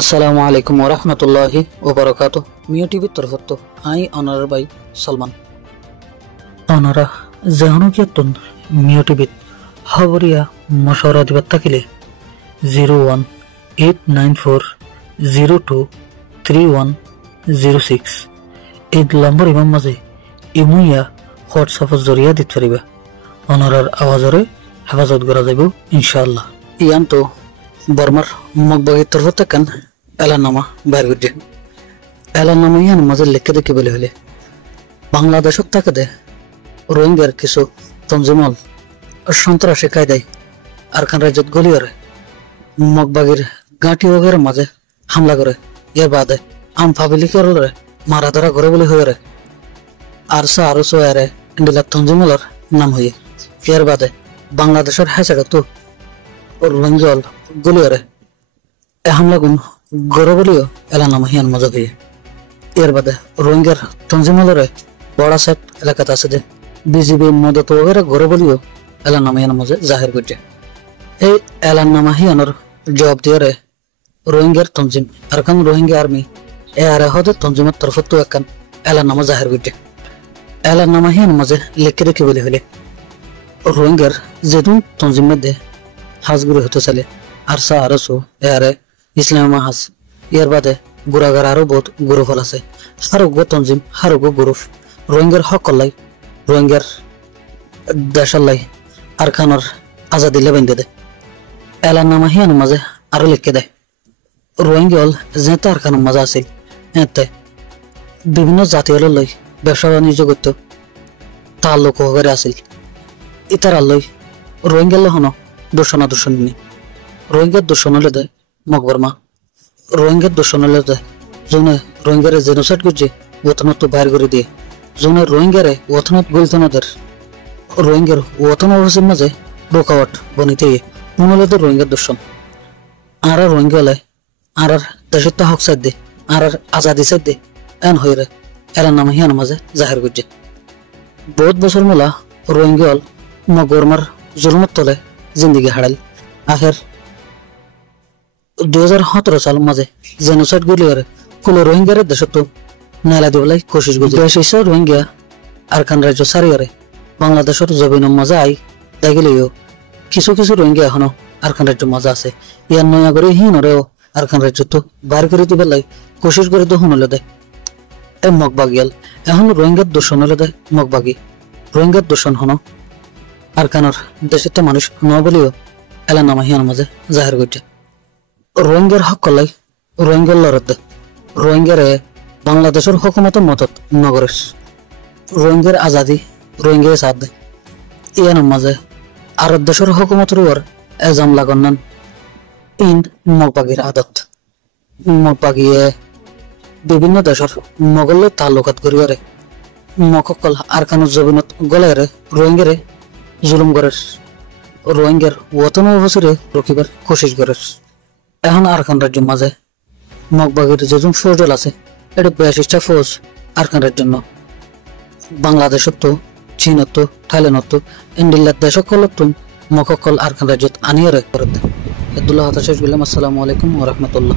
আসসালামু আলাইকুম ওরহমতুল্লাহি ওবরাকাতুহ। মিও টিভির তরফত আই অনার বাই সলমান অনারা জাহানুকিয়াতুন মিও টিভিত খবরিয়া মশওয়ারা দিবার থাকিলে 01894023106 এই নম্বর ইমাম মাঝে ইমুইয়া হোয়াটসঅ্যাপের জরিয়া দিতে পারিবা। অনারার আওয়াজরে হেফাজত করা যাইব ইনশাআল্লাহ। ইয়ান তো বর্মার মগবাগির তরফ থেকে এলানামা বাইর করছে। এলানামা ইয়ান মাঝে লিখে দেখে বলে হলে বাংলাদেশত থাকে দে রোহিঙ্গার কিছু তঞ্জিমল সন্ত্রাসী কায়দায় আরকান রাজ্যত গলিয়ারে মগবাগির গাঁটি ওগের মাঝে হামলা করে। এর বাদে আম পাবলিকের মারা ধরা করে বলে হয়ে আরসা আরো সোয়ারে ইন্ডিলা তঞ্জিমলের নাম হয়ে। এর বাদে বাংলাদেশের হেসারে তো রোহিঙ্গল গলিয়ারে এ হামলা গুণ গড়ে বলিও এলানামা হিয়ান মজা হয়ে। এর বাদে রোহিঙ্গার তঞ্জিমলরে বড়া সাহেব এলাকাতে আছে যে বিজিবি মদত ওগেরা গড়ে বলিও এলানামা হিয়ান মজা জাহির করছে। এই এলানামা হিয়ানোর জবাব দিয়ে রোহিঙ্গার তঞ্জিম আরকান রোহিঙ্গা আর্মি এ আরে হদে তঞ্জিমের তরফ তো একান এলানামা জাহির করছে। এলানামা হিয়ান মাঝে লেখে রেখে বলে হলে রোহিঙ্গার যেদুন তঞ্জিম মধ্যে হাজগুড়ি হতে চলে আরসা আরসো এরে ইসলাম হাজ। এর বাদে গুড়াগার আরো বহুত গুরুফল আছে। হারুগো তঞ্জিম হারুগো গুরুফ রোহিঙ্গার হক করলাই রোহিঙ্গার দেশাল্লাই আর খানোর আজাদি লেবেন দে। এলানামা হিয়ান মাঝে আরো লিখে দেয় রোহিঙ্গল যেতে আর খানোর মাঝে আছিল এতে বিভিন্ন জাতীয় লই ব্যবসা বাণিজ্য করত তার লোক হয়ে আছিল। ইতার আল্লই রোহিঙ্গাল হন দূষণা দূষণ নি রোহিঙ্গার দূষণ হলে দেয় মকবরমা রোহিঙ্গার দূষণ হলে দেয় জনে রোহিঙ্গারে জেনোসাইড করছে ওতনত বাইর করে দিয়ে জনে রোহিঙ্গারে ওতনত গুলতনদের রোহিঙ্গার ওতন অবস্থার মাঝে রোকাওয়াট বনিতে উনলেদের রোহিঙ্গার দূষণ আর রোহিঙ্গা হলে আর দেশের তা হক সাইড দে আর আজাদি সাইড দে এন হয়ে এলার নামে হিয়ান মাঝে জাহির করছে। বহুত বছর মেলা রোহিঙ্গা হল মকবরমার জুলুমত তলে জিন্দিগি হারাল। আখের 2017 সাল মাঝে জেনোসাইড গুলিয়ারে কুলে রোহিঙ্গারে দেশত নেলা দিবলাই কোশিশ গুজি দেশ ইসা রোহিঙ্গা আরকান রাজ্য সারিয়ারে বাংলাদেশের জমিনের মাঝে আই দেখিলেও কিছু কিছু রোহিঙ্গা এখনো আরকান রাজ্য মাঝে আছে। ইয়ার নয়া করে হিনরেও আরকান রাজ্য তো বার করে দিবেলাই কোশিশ করে তো শুনলে দেয় এ মগবাগিয়াল এখন রোহিঙ্গার দূষণ হলে দেয় মগবাগি রোহিঙ্গার দূষণ হন আরকানোর দেশের মানুষ ন বলিও এলানামা হিয়ান মাঝে জাহির করছে। রোহিঙ্গার হক করলাই রোহিঙ্গার লড়ত রোহিঙ্গারে বাংলাদেশের হুকুমতের মতত নগরের রোহিঙ্গার আজাদি রোহিঙ্গায় সাথ দেয়। ইয়ান মাঝে আরব দেশের হুকুমতের উপর এজাম লাগন্নান ইন মগবাগির আদত মগবাগিয়ে বিভিন্ন দেশের মোগলের তালুকাত করিয়ারে মককল আরকানুর জবিনত গলায়রে রোহিঙ্গারে জুলুম করে রোহিঙ্গার ওতন বছরে রকিবার কোশিশ করে। এখন আরকান রাজ্য মাঝে মগবাগির যেজন ফৌজল আছে এটা 82টা ফৌজ আরকান রাজ্য বাংলাদেশত তো চীনত তো থাইল্যান্ডত তো ইন্ডিয়ার দেশকলত মককল আরকান রাজ্যত আনিয়ে করে। আব্দুল্লাহ হতাশ বললাম। আসসালামু আলাইকুম ওয়া রাহমাতুল্লাহ।